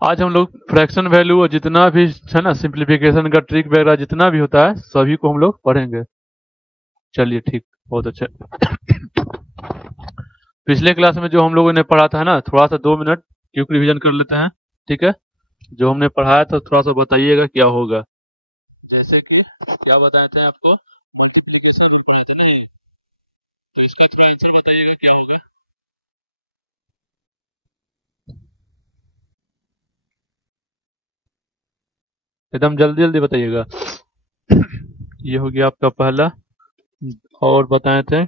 आज हम लोग फ्रैक्शन वैल्यू और जितना भी है ना सिंप्लीफिकेशन का ट्रिक वगैरह जितना भी होता है सभी को हम लोग पढ़ेंगे। चलिए ठीक, बहुत अच्छा। पिछले क्लास में जो हम लोगों ने पढ़ा था ना, थोड़ा सा 2 मिनट क्विक रिवीजन कर लेते हैं। ठीक है, जो हमने पढ़ाया था थोड़ा सा बताइएगा क्या होगा। जैसे कि क्या बताए थे आपको, मल्टीप्लीकेशन भी पढ़ा था नहीं, तो इसका थोड़ा आंसर बताइएगा क्या होगा। एकदम जल्दी जल्दी बताइएगा। ये हो गया आपका पहला। और बताए थे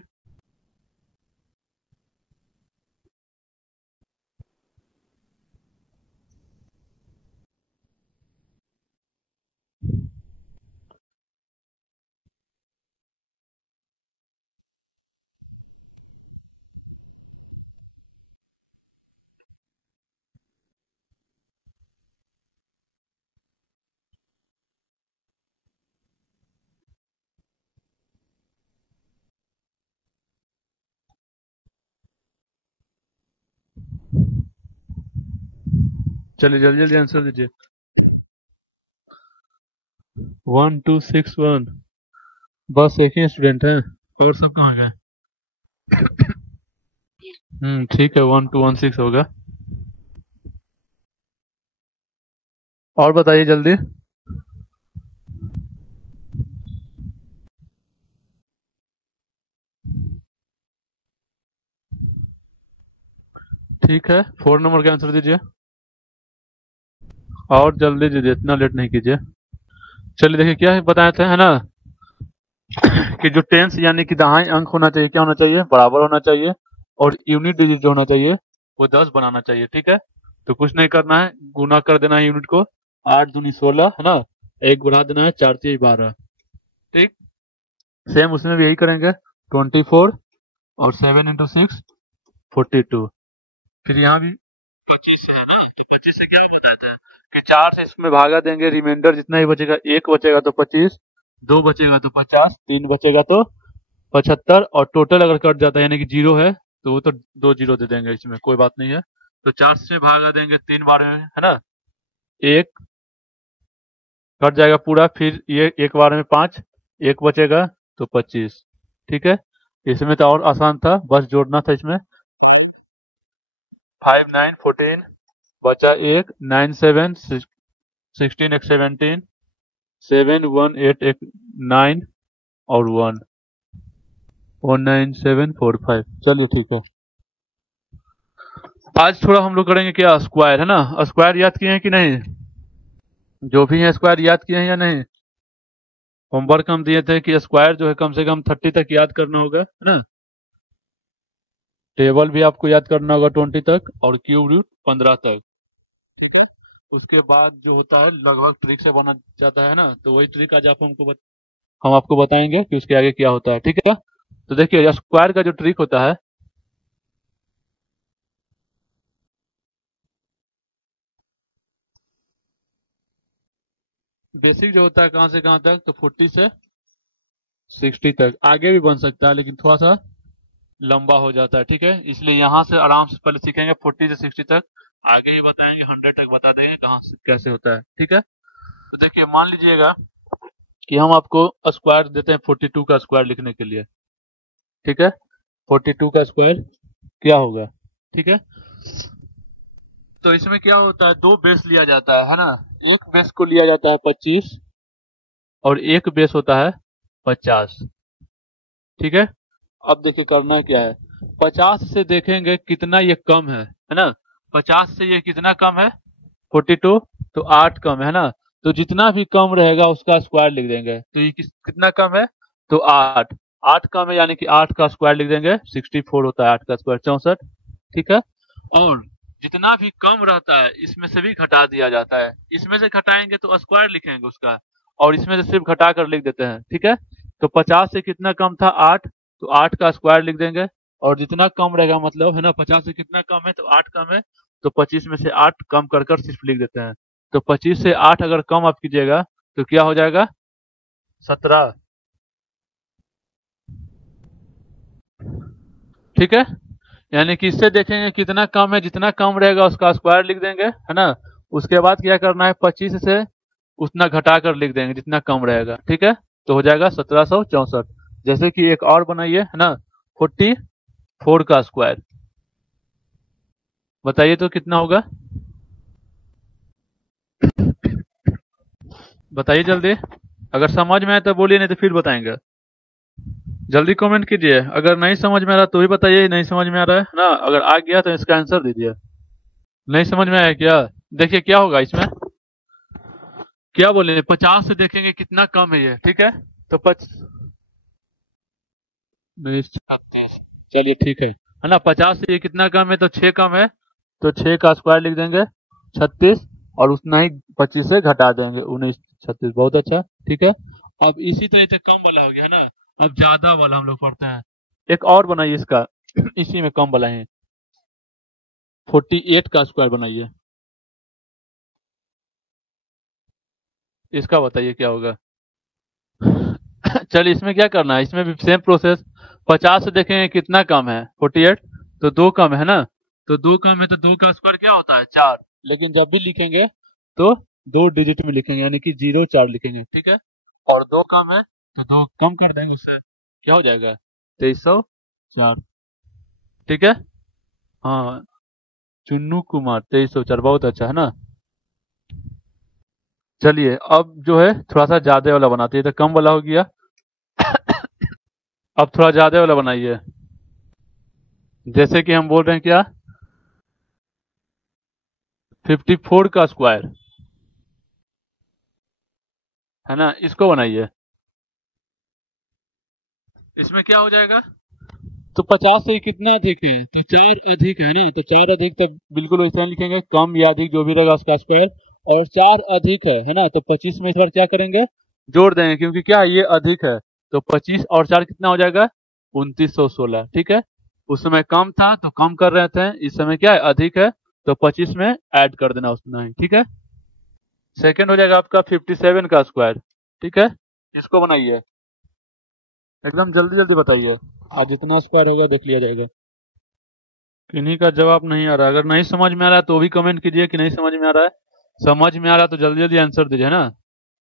चलिए जल्दी जल्दी आंसर दीजिए। 1261। बस एक ही स्टूडेंट है और सब कहाँ गए? ठीक है, 1216 होगा। और बताइए जल्दी। ठीक है, 4 नंबर का आंसर दीजिए। और जल्दी दीजिए, इतना लेट नहीं कीजिए। चलिए देखिए क्या बताए थे, है ना, कि जो टेंस यानी कि दहाई अंक होना चाहिए, क्या होना चाहिए, बराबर होना चाहिए। और यूनिट डिजिट जो होना चाहिए वो 10 बनाना चाहिए। ठीक है, तो कुछ नहीं करना है, गुना कर देना है यूनिट को। 8 दूनी 16, है ना, एक बढ़ा देना है, 4 3 12। ठीक, सेम उसमें भी यही करेंगे। 24 और 7 × 6 42। फिर यहाँ भी 25 है ना, तो 25 से क्या बताया था कि 4 से इसमें भागा देंगे, रिमाइंडर जितना ही बचेगा, एक बचेगा तो 25, दो बचेगा तो 50, तीन बचेगा तो 75, और टोटल अगर कट जाता है यानी कि जीरो है तो वो तो 2 जीरो दे देंगे, इसमें कोई बात नहीं है। तो 4 से भागा देंगे 3 बार में, है ना, एक कट जाएगा पूरा, फिर ये एक बार में 5, एक बचेगा तो 25। ठीक है, इसमें तो और आसान था, बस जोड़ना था इसमें। 5 9 14, बचा एक, 9 7 16 एक 17, 7 1 8 एक 9, और 1 19745। चलिए ठीक है। आज थोड़ा हम लोग करेंगे क्या, स्क्वायर, है ना। स्क्वायर याद किए हैं कि नहीं? जो भी है स्क्वायर याद किए हैं या नहीं? होमवर्क हम दिए थे कि स्क्वायर जो है कम से कम 30 तक याद करना होगा, है ना। टेबल भी आपको याद करना होगा 20 तक, और क्यूब रूट 15 तक। उसके बाद जो होता है लगभग ट्रिक से बना जाता है ना, तो वही ट्रिक आज हम आपको बताएंगे कि उसके आगे क्या होता है। ठीक है, तो देखिए स्क्वायर का जो ट्रिक होता है, बेसिक जो होता है कहाँ से कहाँ तक, तो 40 से 60 तक, आगे भी बन सकता है लेकिन थोड़ा सा लंबा हो जाता है। ठीक है, इसलिए यहाँ से आराम से पहले सीखेंगे 40 से 60 तक, आगे ही बताएंगे 100 तक, बता देंगे कहाँ से कैसे होता है। ठीक है, तो देखिए मान लीजिएगा कि हम आपको स्क्वायर देते हैं 42 का स्क्वायर लिखने के लिए। ठीक है, 42 का स्क्वायर क्या होगा। ठीक है, तो इसमें क्या होता है, दो बेस लिया जाता है ना। एक बेस को लिया जाता है 25, और एक बेस होता है 50। ठीक है, अब देखिए करना क्या है, 50 से देखेंगे कितना ये कम है ना। 50 से ये कितना कम है, 42, तो 8 कम है ना। तो जितना भी कम रहेगा उसका स्क्वायर लिख देंगे, तो ये कितना कम है, तो 8। 8 कम है यानी कि 8 का स्क्वायर लिख देंगे, 64 होता है 8 का स्क्वायर, 64। ठीक है, और जितना भी कम रहता है इसमें से भी घटा दिया जाता है, इसमें से घटाएंगे तो स्क्वायर लिखेंगे उसका, और इसमें से सिर्फ घटा कर लिख देते हैं। ठीक है, तो 50 से कितना कम था, 8, तो 8 का स्क्वायर लिख देंगे। और जितना कम रहेगा मतलब, है ना, 50 से कितना कम है, तो 8 कम है, तो 25 में से 8 कम कर कर सिर्फ लिख देते हैं। तो 25 से 8 अगर कम आप कीजिएगा तो क्या हो जाएगा, 17। ठीक है, यानी कि इससे देखेंगे कितना कम है, जितना कम रहेगा उसका स्क्वायर लिख देंगे, है ना। उसके बाद क्या करना है, 25 से उतना घटा कर लिख देंगे जितना कम रहेगा, ठीक है। तो हो जाएगा 1764। जैसे कि एक और बनाइए, है ना, 44 का स्क्वायर। बताइए तो कितना होगा, बताइए जल्दी। अगर समझ में आए तो बोलिए, नहीं तो फिर बताएंगे। जल्दी कमेंट कीजिए, अगर नहीं समझ में आ रहा तो भी बताइए, नहीं समझ में आ रहा है ना, अगर आ गया तो इसका आंसर दीजिए। नहीं समझ में आया क्या? देखिए क्या होगा इसमें, क्या बोले, 50 से देखेंगे कितना कम है ये, ठीक है। तो 36, चलिए ठीक है ना, 50 से ये कितना कम है, तो 6 कम है, तो 6 का स्क्वायर लिख देंगे 36, और उतना ही 25 से घटा देंगे 19, 36, बहुत अच्छा, ठीक है। अब इसी तरह से कम वाला हो गया ना, अब ज्यादा वाला हम लोग पढ़ते हैं। एक और बनाइए इसका, इसी में कम वाला है, 48 का स्क्वायर बनाइए, इसका बताइए क्या होगा। चलिए इसमें क्या करना है, इसमें भी सेम प्रोसेस, 50 से देखेंगे कितना कम है, 48, तो 2 कम है ना, तो 2 कम है तो 2 का स्क्वायर क्या होता है, 4। लेकिन जब भी लिखेंगे तो 2 डिजिट में लिखेंगे, यानी कि 04 लिखेंगे, ठीक है। और 2 कम है तो 2 कम कर देंगे उससे, क्या हो जाएगा, 2304, ठीक है। हाँ, चुन्नू कुमार 2304, बहुत अच्छा है ना। चलिए अब जो है थोड़ा सा ज्यादा वाला बनाते हैं, तो कम वाला हो गया, अब थोड़ा ज्यादा वाला बनाइए। जैसे कि हम बोल रहे हैं क्या, 54 का स्क्वायर, है ना, इसको बनाइए। इसमें क्या हो जाएगा, तो 50 से कितना अधिक है, तो 4 अधिक है ना, तो 4 अधिक तो बिल्कुल वैसे ही लिखेंगे, कम या अधिक जो भी रहेगा उसका स्क्वायर, और 4 अधिक है ना, तो 25 में इस बार क्या करेंगे, जोड़ देंगे, क्योंकि क्या ये अधिक है, तो 25 और 4 कितना हो जाएगा, 2916, ठीक है। उस समय कम था तो कम कर रहे थे, इस समय क्या है, अधिक है, तो 25 में ऐड कर देना उतना ही, ठीक है। सेकंड हो जाएगा आपका 57 का स्क्वायर, ठीक है। इसको बनाइए, एकदम जल्दी जल्दी बताइए, आज जितना स्क्वायर होगा देख लिया जाएगा। किन्हीं का जवाब नहीं आ रहा, अगर नहीं समझ में आ रहा है तो भी कमेंट कीजिए कि नहीं समझ में आ रहा है, समझ में आ रहा है तो जल्दी जल्दी आंसर दीजिए ना,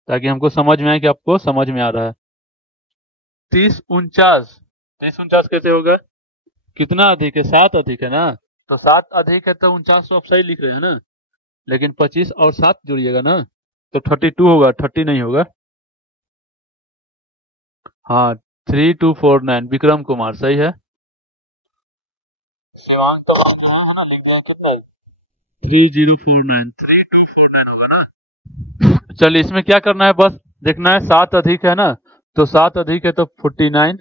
ताकि हमको समझ में आए कि आपको समझ में आ रहा है। 3049, 3049 कैसे होगा, कितना अधिक है, 7 अधिक है ना, तो 7 अधिक है तो 49 तो आप सही लिख रहे हैं ना, लेकिन 25 और 7 जोड़िएगा ना, तो 32 होगा, 30 नहीं होगा। हाँ, 3249, विक्रम कुमार सही है। शिवांग तो है ना, लिख दिया कितना, 3049, 3249 होगा ना। चलिए इसमें क्या करना है, बस देखना है, 7 अधिक है ना, तो 7 अधिक है तो 49,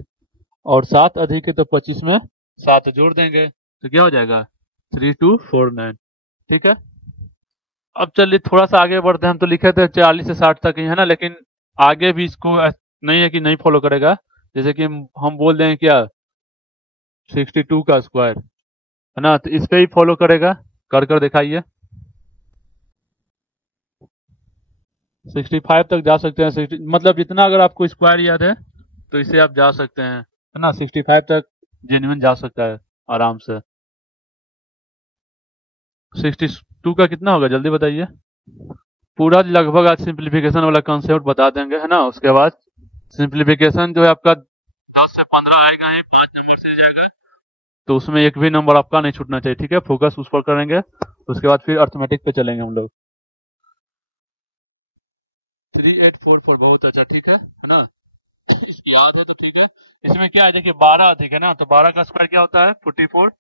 और 7 अधिक है तो 25 में 7 जोड़ देंगे, तो क्या हो जाएगा, 3249, ठीक है। अब चलिए थोड़ा सा आगे बढ़ते हैं, हम तो लिखे थे 40 से 60 तक ही, है ना, लेकिन आगे भी इसको नहीं है कि नहीं फॉलो करेगा। जैसे कि हम बोल दें क्या, 62 का स्क्वायर, है ना, तो इस पे ही फॉलो करेगा, कर कर दिखाइए। 65 तक जा सकते हैं, 60 मतलब जितना अगर आपको स्क्वायर याद है तो इसे आप जा सकते हैं, है ना, 65 तक जेन्युइन जा सकता है आराम से। 62 का कितना होगा जल्दी बताइए, पूरा लगभग आज सिंप्लीफिकेशन वाला कॉन्सेप्ट बता देंगे, है ना। उसके बाद सिंप्लीफिकेशन जो है आपका 10 से 15 आएगा, ये 5 नंबर से जाएगा, तो उसमें एक भी नंबर आपका नहीं छूटना चाहिए, ठीक है, फोकस उस पर करेंगे। उसके बाद फिर अर्थमेटिक पे चलेंगे हम लोग। 3844, बहुत अच्छा, ठीक है ना, इसकी याद है तो ठीक है। इसमें क्या है, देखिए 12 अधिक है ना, तो 12 का स्क्वायर क्या होता है, 44,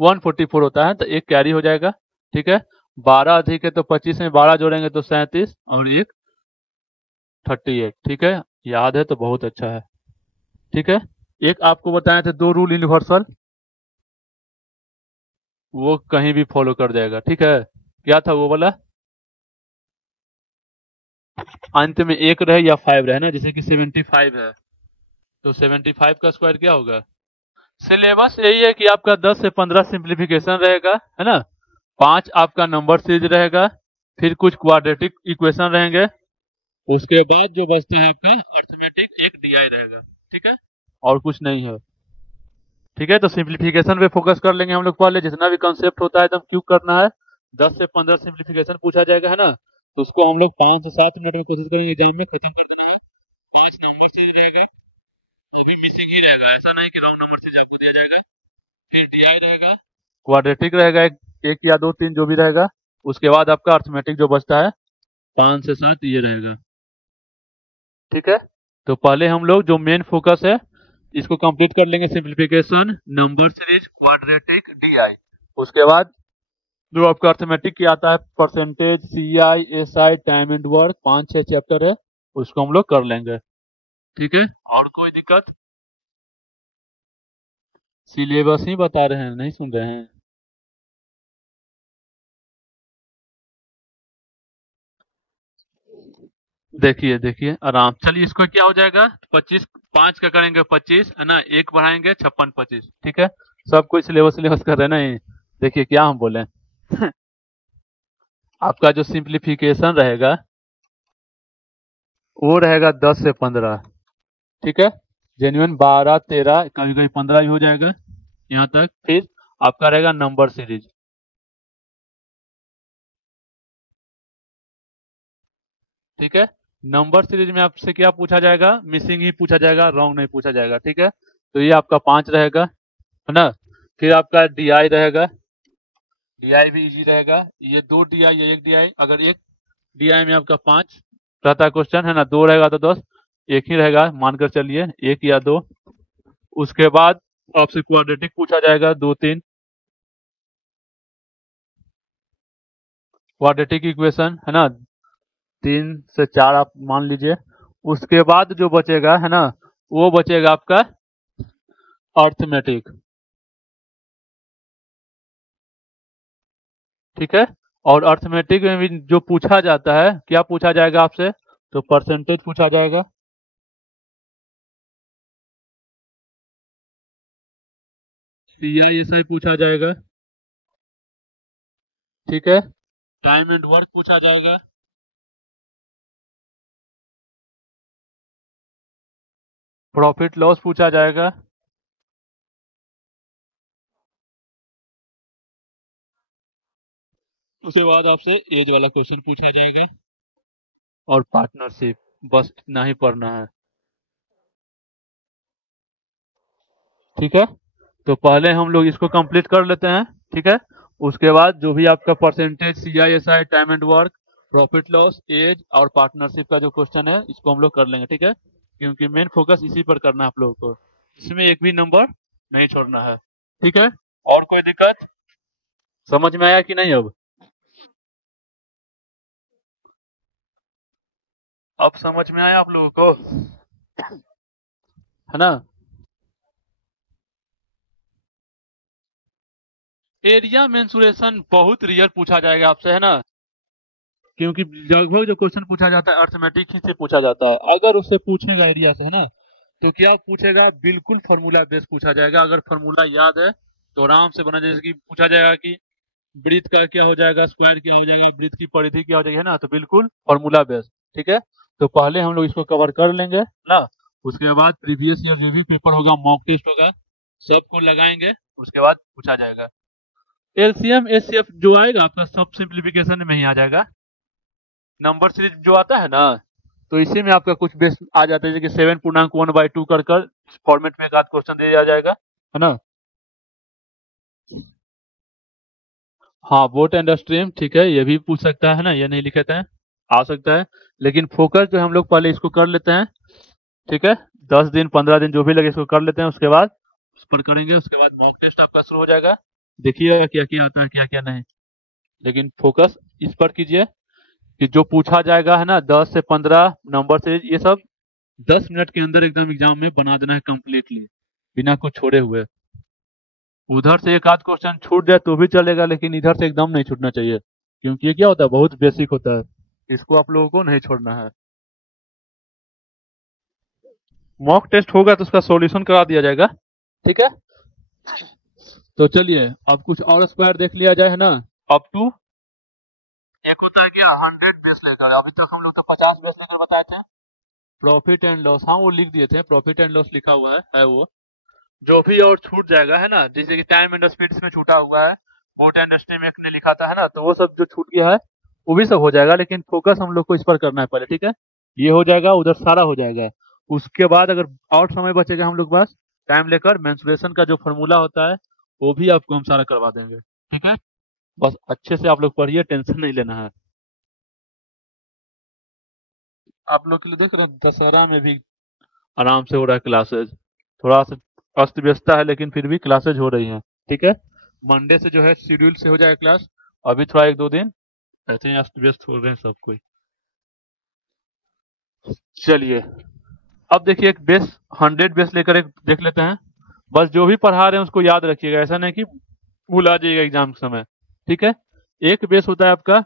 144 होता है, तो एक कैरी हो जाएगा, ठीक है। 12 अधिक है तो 25 में 12 जोड़ेंगे तो 37, और एक 38, ठीक है, याद है तो बहुत अच्छा है, ठीक है। एक आपको बताए थे 2 रूल यूनिवर्सल, वो कहीं भी फॉलो कर जाएगा, ठीक है। क्या था वो वाला, अंत में एक रहे या 5 रहे ना, जैसे कि 75 है, तो 75 का स्क्वायर क्या होगा। सिलेबस यही है कि आपका 10 से 15 सिंप्लीफिकेशन रहेगा, है ना, 5 आपका नंबर सीरीज रहेगा, फिर कुछ क्वाड्रेटिक इक्वेशन रहेंगे, उसके बाद जो बचता है आपका अर्थमेटिक एक डीआई रहेगा, ठीक है, और कुछ नहीं है, ठीक है। तो सिंप्लीफिकेशन पे फोकस कर लेंगे हम लोग, पहले जितना भी कंसेप्ट होता है एकदम क्यों करना है, 10 से 15 सिंप्लीफिकेशन पूछा जाएगा, है ना, तो उसको हम लोग 5 से 7 मिनट में कोशिश करेंगे एग्जाम में खत्म कर देना है। 5 नंबर सीरीज रहेगा, अभी मिसिंग ही रहेगा, ऐसा नहीं कि रॉन्ग नंबर सीरीज आपको दिया जाएगा। फिर डीआई रहेगा, क्वाड्रेटिक रहेगा, एक या दो तीन जो भी रहेगा। उसके बाद आपका अर्थमेटिक जो बचता है 5 से 7 ये रहेगा, ठीक है। तो पहले हम लोग जो मेन फोकस है इसको कंप्लीट कर लेंगे, simplification, number series, quadratic, DI. उसके बाद जो आपका अर्थमेटिक की आता है percentage, CI, SI, time and work, 5-6 chapter है, उसको हम लोग कर लेंगे, ठीक है। और कोई दिक्कत? सिलेबस ही बता रहे हैं, नहीं सुन रहे हैं? देखिए देखिए आराम, चलिए इसका क्या हो जाएगा, 25, 5 का करेंगे 25, है ना, एक बढ़ाएंगे 56, 25, ठीक है। सब कुछ सिलेबस सिलेबस कर रहे हैं ना ये। देखिए क्या हम बोले आपका जो सिंप्लीफिकेशन रहेगा वो रहेगा 10 से 15, ठीक है। जेन्युइन 12, 13, कभी कभी 15 भी हो जाएगा यहाँ तक। फिर आपका रहेगा नंबर सीरीज, ठीक है। नंबर सीरीज में आपसे क्या पूछा जाएगा, मिसिंग ही पूछा जाएगा, रॉन्ग नहीं पूछा जाएगा, ठीक है। तो ये आपका 5 रहेगा, है ना। फिर आपका डीआई रहेगा, डीआई भी इजी रहेगा, ये 2 डीआई या 1 डीआई, अगर एक डीआई में आपका 5 रहता है क्वेश्चन, है ना, 2 रहेगा तो 10, एक ही रहेगा मानकर चलिए, 1 या 2। उसके बाद आपसे क्वाड्रेटिक पूछा जाएगा 2-3, क्वाड्रेटिक इक्वेशन, है ना, 3 से 4 आप मान लीजिए। उसके बाद जो बचेगा, है ना, वो बचेगा आपका अर्थमेटिक, ठीक है। और अर्थमेटिक में भी जो पूछा जाता है, क्या पूछा जाएगा आपसे, तो परसेंटेज पूछा जाएगा, सीआईएसआई पूछा जाएगा, ठीक है। टाइम एंड वर्क पूछा जाएगा, प्रॉफिट लॉस पूछा जाएगा, उसके बाद आपसे एज वाला क्वेश्चन पूछा जाएगा, और पार्टनरशिप, बस इतना ही पढ़ना है, ठीक है। तो पहले हम लोग इसको कंप्लीट कर लेते हैं, ठीक है। उसके बाद जो भी आपका percentage, CISI, time and work, profit loss, age और पार्टनरशिप का जो क्वेश्चन है इसको हम लोग कर लेंगे, ठीक है। क्योंकि मेन फोकस इसी पर करना है आप लोगों को, इसमें एक भी नंबर नहीं छोड़ना है, ठीक है। और कोई दिक्कत, समझ में आया कि नहीं अब समझ में आया आप लोगों को, है ना। एरिया मेंसुरेशन बहुत रियल पूछा जाएगा आपसे, है ना, क्योंकि लगभग जो क्वेश्चन पूछा जाता है अर्थमेटिक ही से पूछा जाता है। अगर उससे पूछेगा एरिया से, है ना, तो क्या पूछेगा, बिल्कुल फॉर्मूला बेस पूछा जाएगा। अगर फॉर्मूला याद है तो आराम से बना, जैसे कि पूछा जाएगा कि ब्रीथ का क्या हो जाएगा, स्क्वायर क्या हो जाएगा, ब्रीथ की परिधि क्या हो जाएगी, है ना, तो बिल्कुल फॉर्मूला बेस, ठीक है। तो पहले हम लोग इसको कवर कर लेंगे ना, उसके बाद प्रीवियस ईयर जो भी पेपर होगा, मॉक टेस्ट होगा, सबको लगाएंगे, उसके बाद पूछा जाएगा। एलसीएम एचसीएफ जो आएगा आपका सब सिंप्लीफिकेशन में ही आ जाएगा। नंबर सीरीज जो आता है ना, तो इसी में आपका कुछ बेस आ जाता है, जैसे कि 7.1/2 कर फॉर्मेट में एक आध क्वेश्चन दे दिया जाएगा, है ना। हाँ, बोट एंड स्ट्रीम, ठीक है, ये भी पूछ सकता है ना, ये नहीं लिखे थे, आ सकता है। लेकिन फोकस जो हम लोग पहले इसको कर लेते हैं, ठीक है। 10 दिन 15 दिन जो भी लगे इसको कर लेते हैं, उसके बाद उस पर करेंगे, उसके बाद मॉक टेस्ट आपका शुरू हो जाएगा, देखिएगा क्या क्या आता है क्या क्या नहीं। लेकिन फोकस इस पर कीजिए कि जो पूछा जाएगा, है ना, 10 से 15 नंबर से, ये सब 10 मिनट के अंदर एकदम एग्जाम में बना देना है कंप्लीटली, बिना कुछ छोड़े हुए। उधर से एक आध क्वेश्चन छूट जाए तो भी चलेगा, लेकिन इधर से एकदम नहीं छूटना चाहिए, क्योंकि ये क्या होता है, बहुत बेसिक होता है, इसको आप लोगों को नहीं छोड़ना है। मॉक टेस्ट होगा तो उसका सॉल्यूशन करा दिया जाएगा, ठीक है। तो चलिए अब कुछ और स्क्वायर देख लिया जाए, है ना। अप टू एक होता है क्या, 100 बेस लेकर, अभी तक हम लोग तो 50 बेस लेकर बताए थे। प्रॉफिट एंड लॉस, हाँ वो लिख दिए थे, प्रॉफिट एंड लॉस लिखा हुआ है वो। जो भी और छूट जाएगा, है ना, जैसे कि टाइम एंड स्पीड में छूटा हुआ है, बोट एंड स्ट्रीम एक ने लिखा था है ना, तो वो सब जो छूट गया है वो भी सब हो जाएगा, लेकिन फोकस हम लोग को इस पर करना है पहले, ठीक है। ये हो जाएगा, उधर सारा हो जाएगा। उसके बाद अगर और समय बचेगा हम लोग पास, टाइम लेकर मेंस्ट्रुएशन का जो फॉर्मूला होता है वो भी आपको हम सारा करवा देंगे, ठीक है। बस अच्छे से आप लोग पढ़िए, टेंशन नहीं लेना है। आप लोग के लिए देख रहे हैं दशहरा में भी आराम से हो रहा है क्लासेज। थोड़ा सा अस्त व्यस्तता है, लेकिन फिर भी क्लासेज हो रही हैं, ठीक है। मंडे से जो है शेड्यूल से हो जाएगा क्लास। अभी थोड़ा एक दो दिन ऐसे ही अस्त व्यस्त हो रहे हैं सब कोई। चलिए, अब देखिए एक बेस 100 बेस लेकर एक देख लेते हैं। बस जो भी पढ़ा रहे हैं उसको याद रखिएगा, ऐसा नहीं कि भुला जाइएगा एग्जाम के समय, ठीक है। एक बेस होता है आपका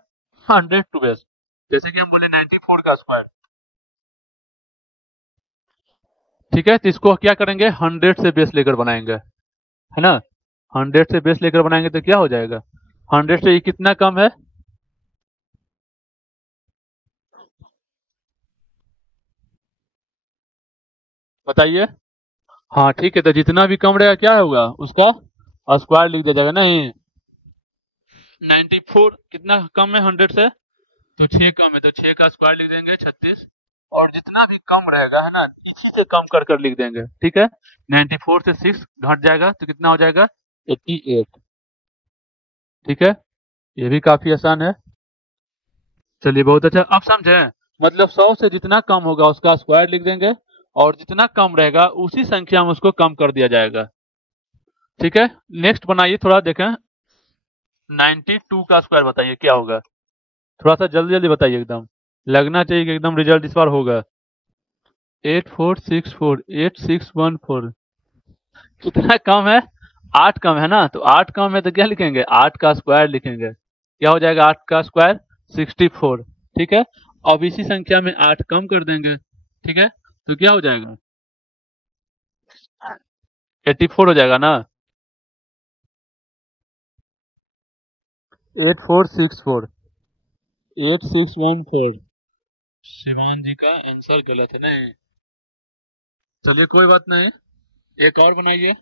100 बेस, जैसे कि हम बोले 94 का स्क्वायर, ठीक है। तो इसको क्या करेंगे, 100 से बेस लेकर बनाएंगे, है ना। 100 से बेस लेकर बनाएंगे तो क्या हो जाएगा, 100 से ये कितना कम है, बताइए। हाँ ठीक है, तो जितना भी कम रहेगा क्या होगा उसका स्क्वायर लिख दिया जाएगा। नहीं, 94 कितना कम है 100 से, तो 6 कम है, तो 6 का स्क्वायर लिख देंगे 36। और जितना भी कम रहेगा है ना, इसी से कम कर कर लिख देंगे, ठीक है। 94 से 6 घट जाएगा तो कितना हो जाएगा, 88, ठीक है। ये भी काफी आसान है। चलिए बहुत अच्छा, अब समझे। मतलब 100 से जितना कम होगा उसका स्क्वायर लिख देंगे, और जितना कम रहेगा उसी संख्या में उसको कम कर दिया जाएगा, ठीक है। नेक्स्ट बनाइए, थोड़ा देखें। 92 का स्क्वायर बताइए क्या होगा, थोड़ा सा जल्दी जल्दी बताइए, एकदम लगना चाहिए कि एकदम रिजल्ट इस बार होगा। 8464, 8614, कितना कम है, 8 कम है ना, तो 8 कम है तो क्या लिखेंगे, 8 का स्क्वायर लिखेंगे। क्या हो जाएगा 8 का स्क्वायर, 64, ठीक है। अब इसी संख्या में 8 कम कर देंगे, ठीक है, तो क्या हो जाएगा, 84 हो जाएगा ना। 8464, 8614। शिवान जी का आंसर गलत है, नहीं। चलिए कोई बात नहीं, एक और बनाइए।